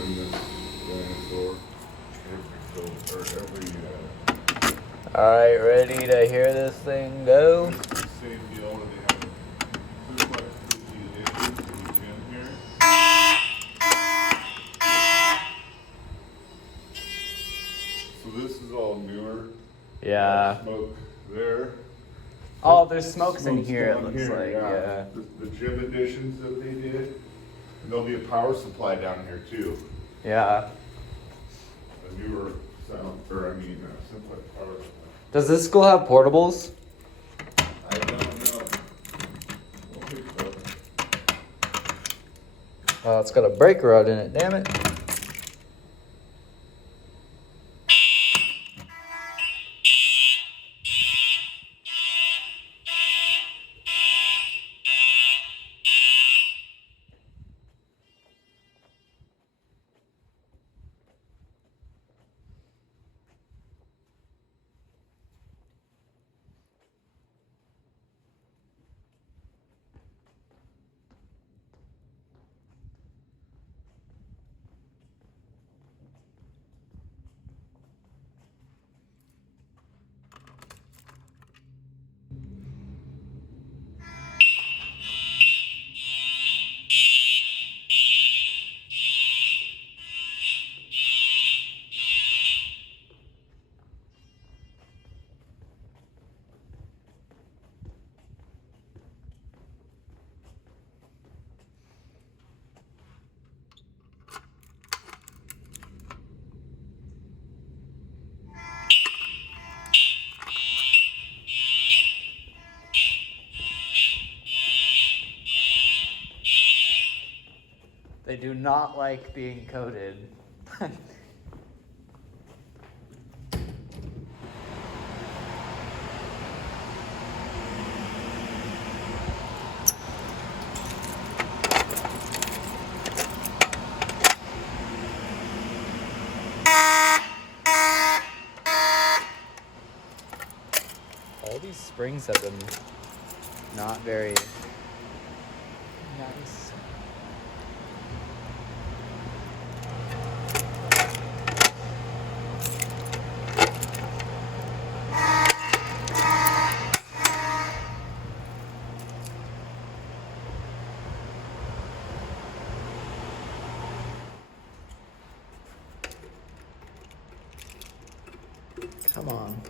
in this dinosaur. Alright, ready to hear this thing go? Same deal where they have simplex 50 editions in each end here. So this is all newer. Yeah. Smoke there. Oh, there's smokes in here, it down looks here, like, yeah. The gym editions that they did. And there'll be a power supply down here too. Yeah. A newer sound, simplex power supply. Does this school have portables? I don't know. We'll think so. Oh, it's got a brake rod in it, damn it. They do not like being coded. All these springs have been not very nice. Come on.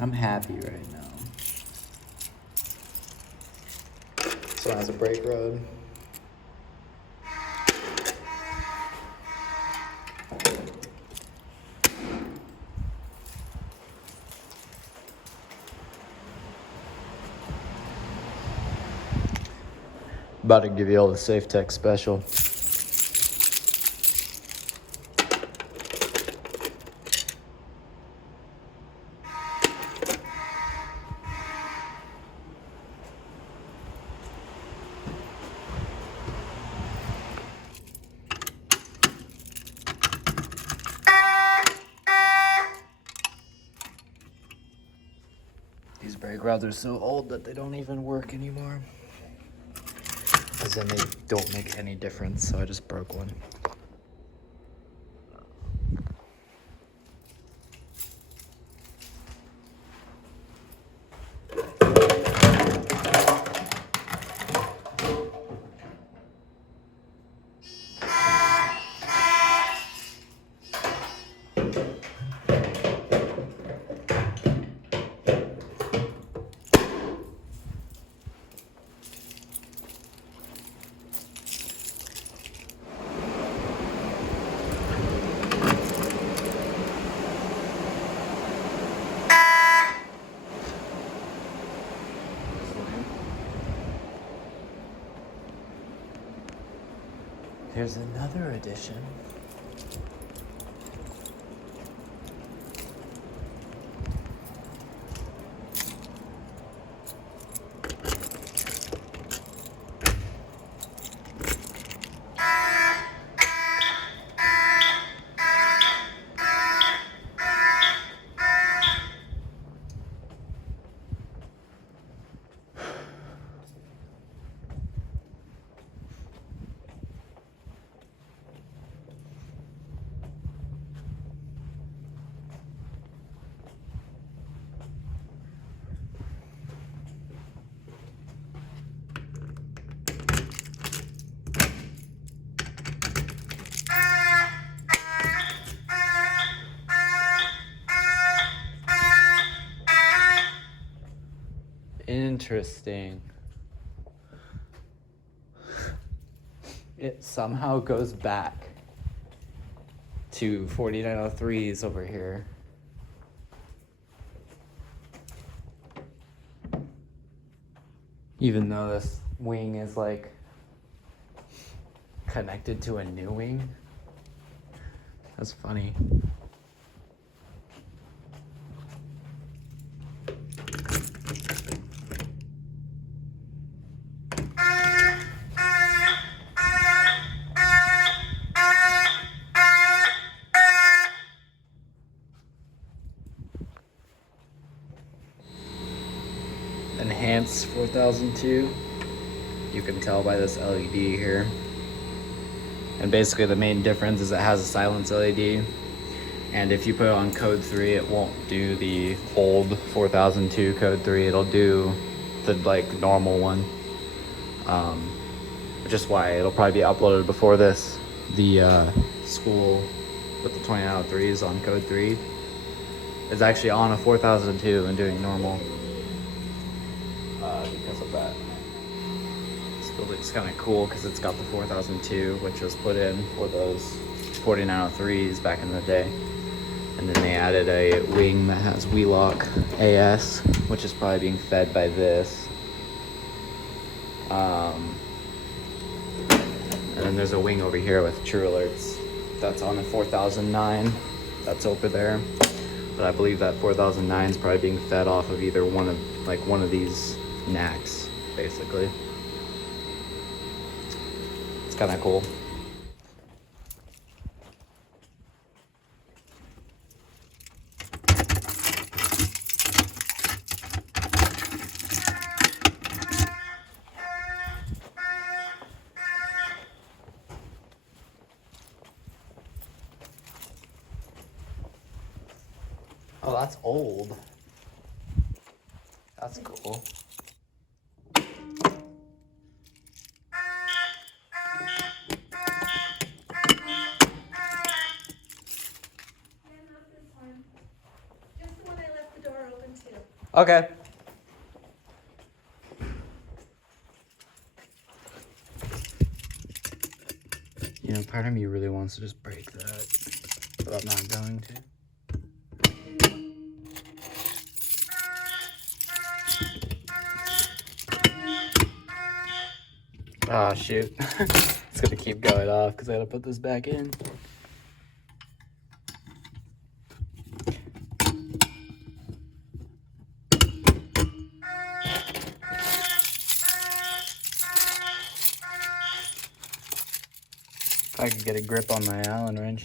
I'm happy right now. This one has a brake rod. About to give you all the Safe Tech special. These brake rods are so old that they don't even work anymore. As in they don't make any difference, so I just broke one. Here's another edition. Interesting. It somehow goes back to 4903s over here. Even though this wing is like connected to a new wing. That's funny. Enhanced 4002. You can tell by this LED here. And basically the main difference is it has a silence LED. And if you put it on code 3, it won't do the old 4002 code 3. It'll do the like normal one. Which is why it'll probably be uploaded before this. The school with the 2903s on code 3 is actually on a 4002 and doing normal. Because of that. This building's kind of cool because it's got the 4002, which was put in for those 4903s back in the day. And then they added a wing that has wheelock AS, which is probably being fed by this. And then there's a wing over here with truealerts. That's on the 4009. That's over there. But I believe that 4009 is probably being fed off of either one of these NACs, basically. It's kind of cool. Oh, that's old. That's cool. Okay. You know, part of me really wants to just break that, but I'm not going to. Ah, shoot. It's gonna keep going off because I gotta put this back in. If I could get a grip on my Allen wrench.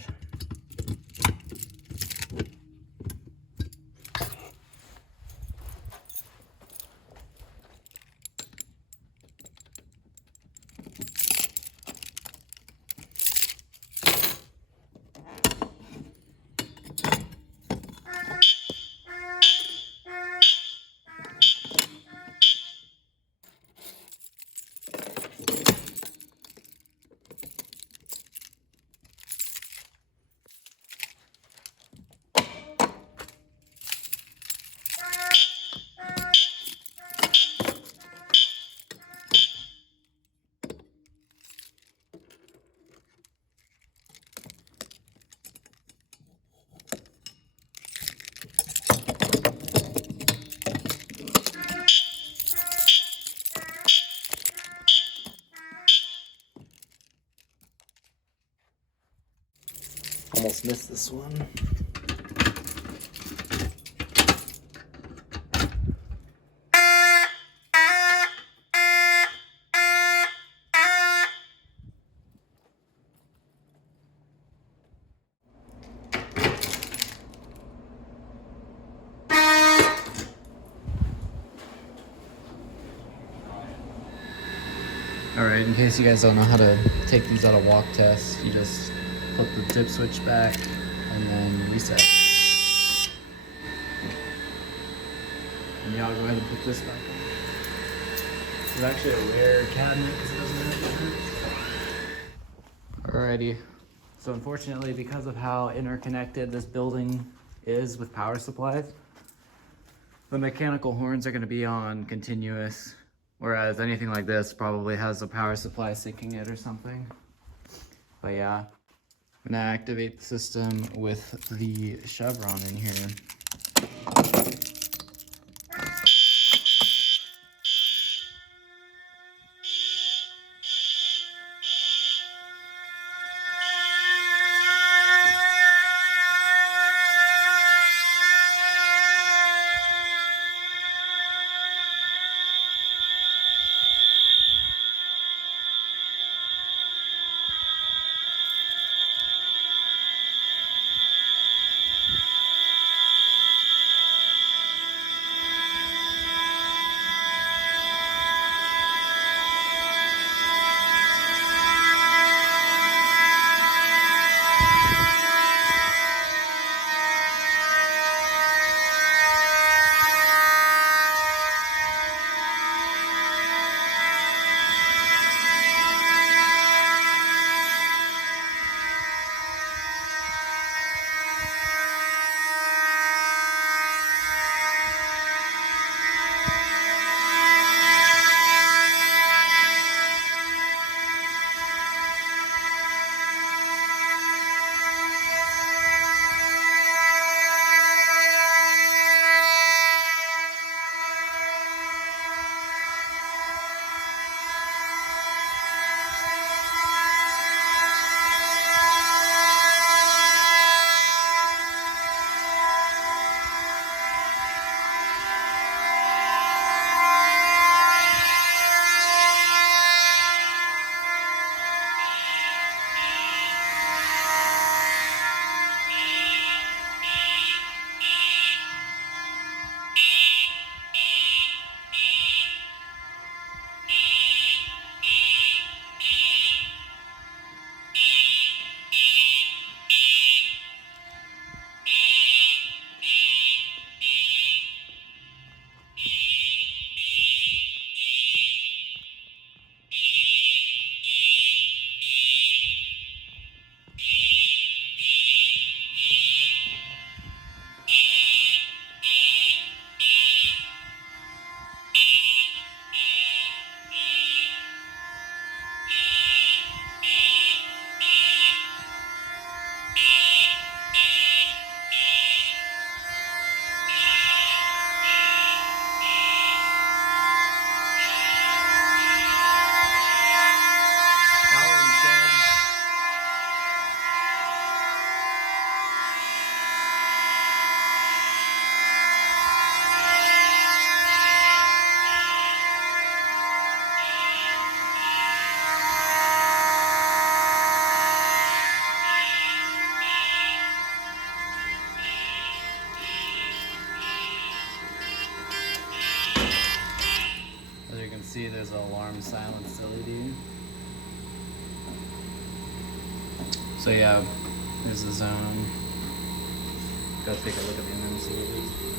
Almost missed this one. Alright, in case you guys don't know how to take these out of walk tests, you just put the dip switch back and then reset. And yeah, I'll go ahead and put this back on. This is actually a rare cabinet because it doesn't have it. Alrighty. So unfortunately, because of how interconnected this building is with power supplies, The mechanical horns are going to be on continuous, whereas anything like this probably has a power supply syncing it or something. But yeah, I'm going to activate the system with the chevron in here. As you can see, there's an alarm silence LED. So yeah, there's the zone. Go take a look at the MMC.